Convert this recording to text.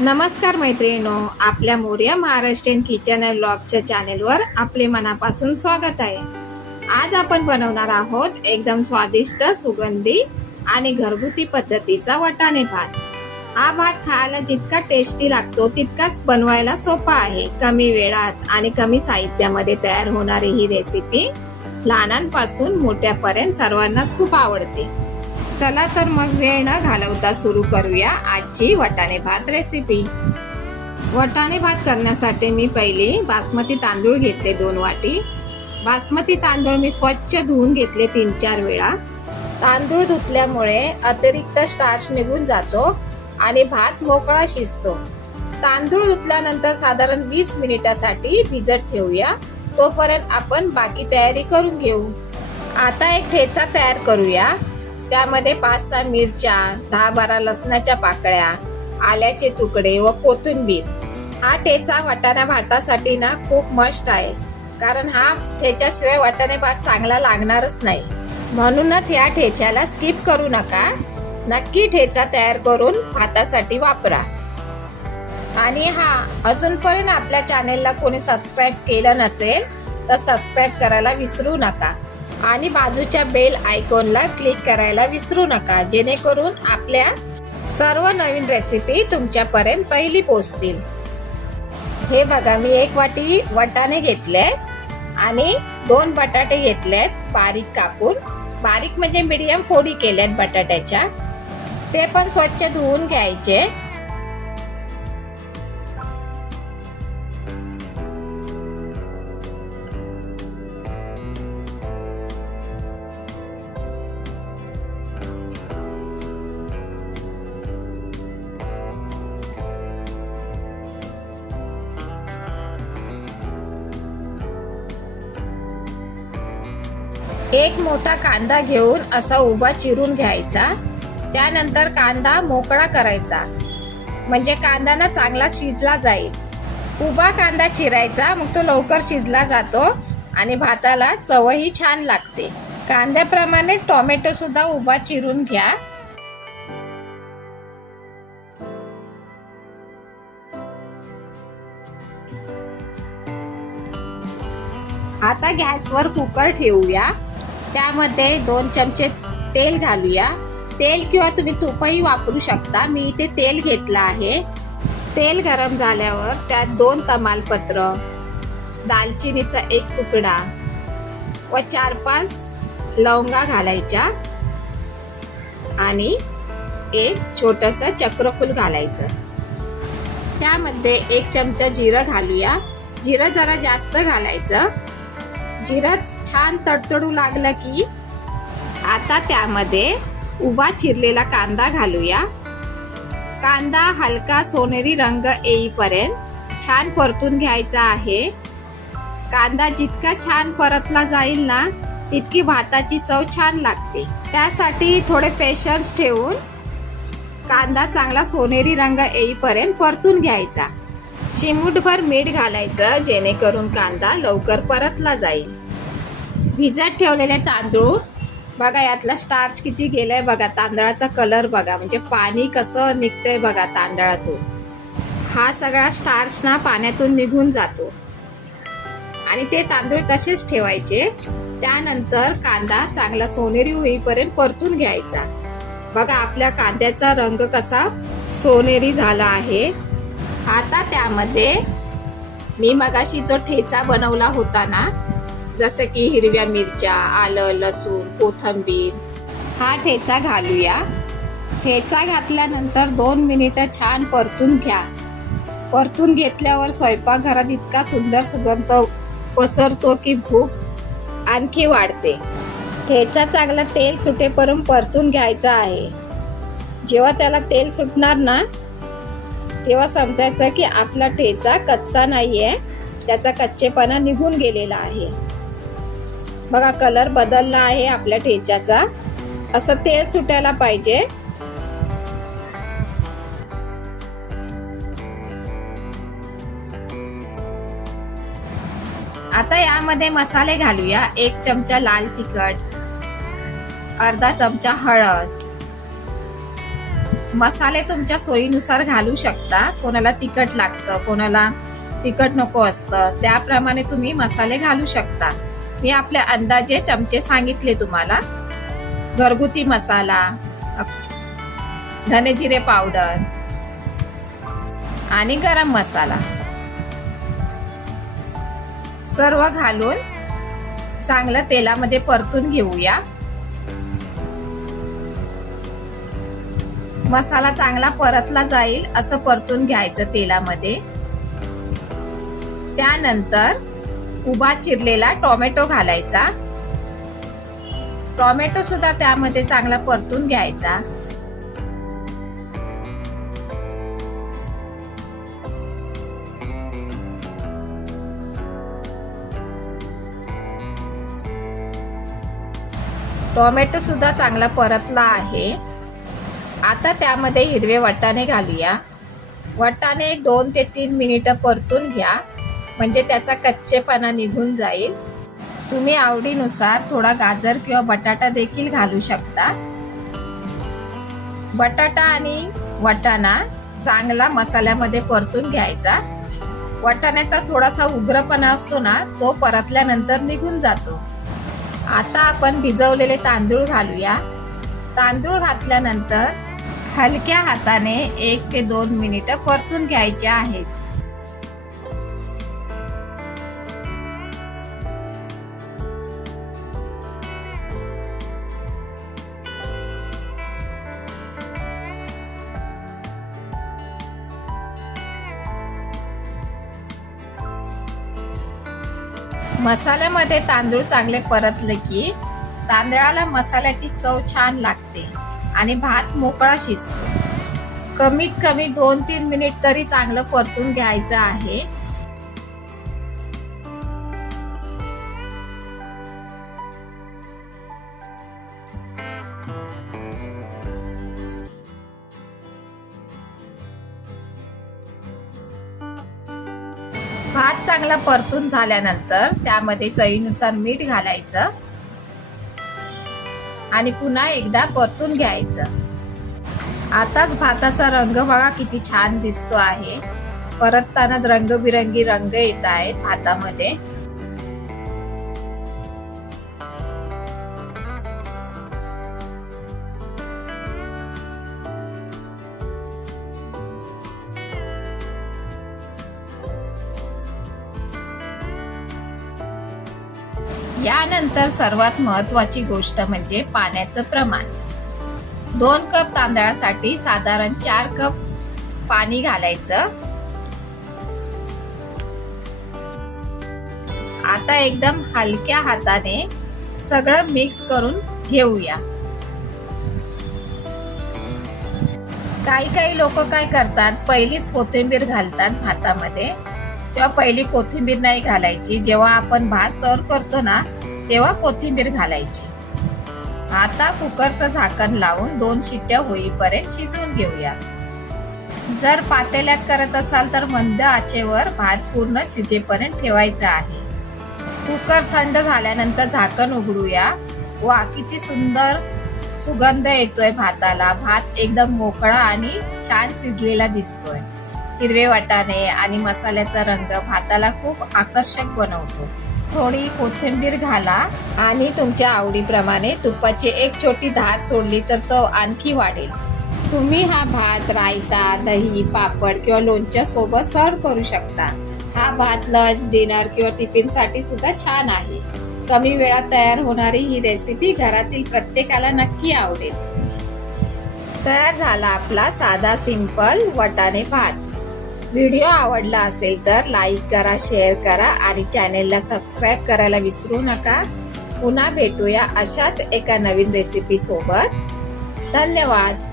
नमस्कार मैत्रिणींनो, आपल्या मोरया महाराष्ट्रीयन किचन अँड व्लॉगच्या चॅनेलवर आपले मनापासून स्वागत आहे। आज आपण बनवणार आहोत एकदम स्वादिष्ट, सुगंधी आणि घरगुती पद्धतीचा वाटाणे भात। हा भात खायला जितका टेस्टी लागतो तितकाच बनवायला सोपा आहे। कमी वेळात आणि कमी साहित्यामध्ये तयार होणारी ही रेसिपी लहानांपासून मोठ्यापर्यंत सर्वांनाच खूप आवडते। चला तर मग वेळ न घालवता सुरू करूया आजची वाटाणे भात रेसिपी। वाटाणे भात करण्यासाठी मी पहिले बासमती तांदूळ घेतले 2 वाटी। बासमती तांदूळ मी स्वच्छ धुवून घेतले 3-4 वेळा। तांदूळ धुतल्यामुळे अतिरिक्त स्टार्च निघून जातो आणि भात मोकळा शिजतो। तांदूळ धुतल्यानंतर साधारण 20 मिनिटासाठी भिजत ठेवूया, तोपर्यंत आपण बाकी तयारी करून घेऊ। आता एक ठेचा तयार करूया। त्यामध्ये 5-6 मिरच्या, 10-12 लसणाच्या पाकळ्या, आल्याचे तुकडे व कोथिंबीर। हा ठेचा वाटाणा भातासाठी ना खूप मस्त आहे, कारण हा ठेच्याशिवाय वाटाणे भात चांगला लागणारच नाही। म्हणूनच या ठेच्याला स्किप करू नका, नक्की ठेचा तयार करून भातासाठी वापरा। आणि अजूनपर्यंत आपल्या चॅनेलला कोणी सबस्क्राईब केलं नसेल तर सबस्क्राईब करायला विसरू नका आणि बाजूच्या बेल आयकॉनला क्लिक करायला विसरू नका, जेणेकरून आपल्या सर्व नवीन रेसिपी तुमच्यापर्यंत पहिली पोहोचतील। हे बघा, मी 1 वाटी वाटाणे घेतले आणि 2 बटाटे घेतलेत बारीक कापून। बारीक म्हणजे मीडियम फोडी केल्यात बटाट्याच्या। ते पण स्वच्छ धुवून घ्यायचे। एक मोठा कांदा घेऊन असा उभा चिरून घ्यायचा। त्यानंतर कांदा मोकळा करायचा, म्हणजे कांदा ना चांगला शिजला जाईल। उभा कांदा चिरायचा, मग तो लवकर शिजला जातो आणि भाताला चवही छान लागते। कांद्याप्रमाणे टोमॅटो सुद्धा उभा चिरून घ्या। आता गॅसवर कुकर ठेवूया। त्यामध्ये 2 चमचे तेल घालूया। तेल किंवा तुम्ही तुपही वापरू शकता, मी इथे तेल घेतलं आहे। तेल गरम झाल्यावर त्यात 2 तमालपत्र, दालचिनीचा 1 तुकडा व 4-5 लवंगा घालायच्या आणि 1 छोटंसं चक्रफूल घालायचं। त्यामध्ये 1 चमचा जिरं घालूया। जिरं जरा जास्त घालायचं। जिरं छान तडतडू लागलं की आता त्यामध्ये उभा चिरलेला कांदा घालूया। कांदा हलका सोनेरी रंग येईपर्यंत छान परतून घ्यायचा आहे। कांदा जितका छान परतला जाईल ना, तितकी भाताची चव छान लागते। त्यासाठी थोडे पेशन्स ठेवून कांदा चांगला सोनेरी रंग येईपर्यंत परतून घ्यायचा। चिमूटभर मीठ घालायचं, जेणेकरून कांदा लवकर परतला जाईल। भिजत ठेवलेले तांदूळ बघा, यातला स्टार्च किती गेलाय बघा, तांदळाचा कलर बघा, म्हणजे पाणी कसं निघतंय बघा तांदळातून। हा सगळा स्टार्च ना पाण्यातून निघून जातो आणि ते तांदूळ तसेच ठेवायचे। त्यानंतर कांदा चांगला सोनेरी होईपर्यंत परतून घ्यायचा। बघा, आपल्या कांद्याचा रंग कसा सोनेरी झाला आहे। आता त्यामध्ये मी मगाशी जो ठेचा बनवला होता ना, जसं की हिरव्या मिरच्या, आलं, लसूण, कोथिंबीर, हा ठेचा घालूया। ठेचा घातल्यानंतर 2 मिनिटं छान परतून घ्या। परतून घेतल्यावर स्वयंपाकघरात इतका सुंदर सुगंध पसरतो की भूक आणखी वाढते। ठेचा चांगला तेल सुटेपर्यंत परतून घ्यायचा आहे। जेव्हा त्याला तेल सुटणार ना, तेव्हा समजायचं की आपला ठेचा कच्चा नाहीये, त्याचा कच्चेपणा निघून गेलेला आहे। बघा, कलर बदलला आहे आपल्या ठेच्याचा। असं तेल सुटायला पाहिजे। आता यामध्ये मसाले घालूया। 1 चमचा लाल तिखट, अर्धा चमचा हळद, मसाले तुमच्या सोयीनुसार घालू शकता. कोणाला तिखट लागतं, कोणाला तिखट नको असतं, त्याप्रमाणे तुम्ही मसाले घालू शकता. मी आपल्या अंदाजे चमचे सांगितले तुम्हाला. घरगुती मसाला, धने जिरे पावडर आणि गरम मसाला सर्व घालून चांगलं तेलामध्ये परतून घेऊया. मसाला चांगला परतला जाईल असं परतून घ्यायचं तेलामध्ये. त्यानंतर उभा चिरलेला टोमॅटो घालायचा. टोमॅटो सुद्धा त्यामध्ये चांगला परतून घ्यायचा. टोमॅटो सुद्धा चांगला परतला आहे. आता त्यामध्ये हिरवे वाटाणे घालूया. वाटाणे 2 ते 3 मिनिटं परतून घ्या, म्हणजे त्याचा कच्चेपणा निघून जाईल. तुम्ही आवडीनुसार थोडा गाजर किंवा बटाटा देखील घालू शकता. बटाटा आणि वाटाणा चांगला मसाल्यामध्ये परतून घ्यायचा. वाटाण्याचा थोडासा उग्रपणा असतो ना, तो परतल्यानंतर निघून जातो. आता आपण भिजवलेले तांदूळ घालूया. तांदूळ घातल्यानंतर हलक्या हाताने 1 ते 2 मिनिटं परतून घ्यायचे आहेत. मसाल्यामध्ये तांदूळ चांगले परतले की तांदळाला मसाल्याची चव छान लागते आणि भात मोकळा शिजतो. कमीत कमी 2-3 मिनिट तरी चांगलं परतून घ्यायचं आहे. भात चांगला परतून झाल्यानंतर त्यामध्ये चवीनुसार मीठ घालायचं आणि पुन्हा एकदा परतून घ्यायचं. आताच भाताचा रंग बघा किती छान दिसतो आहे. परतताना रंगबिरंगी रंग येत आहेत भातामध्ये. यानंतर सर्वात महत्त्वाची गोष्ट म्हणजे पाण्याचं प्रमाण. 2 कप तांदळासाठी साधारण 4 कप पाणी घालायचं. आता एकदम हलक्या हाताने सगळं मिक्स करून घेऊया. काही लोक काय करतात, पहिलीच कोथिंबीर घालतात भातामध्ये. तेव्हा पहिली कोथिंबीर नाही घालायची. जेव्हा आपण भात सर्व करतो ना, तेव्हा कोथिंबीर घालायची. आता कुकरचं झाकण लावून 2 शिट्ट्या होईपर्यंत शिजवून घेऊया. जर पातेल्यात करत असाल तर मंद आचेवर भात पूर्ण शिजेपर्यंत ठेवायचा आहे. कुकर थंड झाल्यानंतर झाकण उघडूया. वा, किती सुंदर सुगंध येतोय भाताला. भात एकदम मोकळा आणि छान शिजलेला दिसतोय. हिरवे वाटाणे आणि मसाल्याचा रंग भाताला खूप आकर्षक बनवतो. थोडी कोथिंबीर घाला आणि तुमच्या आवडीप्रमाणे तुपाची 1 छोटी धार सोडली तर चव आणखी वाढेल. तुम्ही हा भात रायता, दही, पापड किंवा लोणच्या सोबत सर्व करू शकता. हा भात लंच, डिनर किंवा टिफिन साठी सुद्धा छान आहे. कमी वेळात तयार होणारी ही रेसिपी घरातील प्रत्येकाला नक्की आवडेल. तयार झाला आपला साधा सिंपल वाटाणे भात. व्हिडिओ आवडला असेल तर लाईक करा, शेअर करा आणि चॅनेलला सबस्क्राईब करायला विसरू नका. पुन्हा भेटूया अशाच एका नवीन रेसिपी सोबत. धन्यवाद.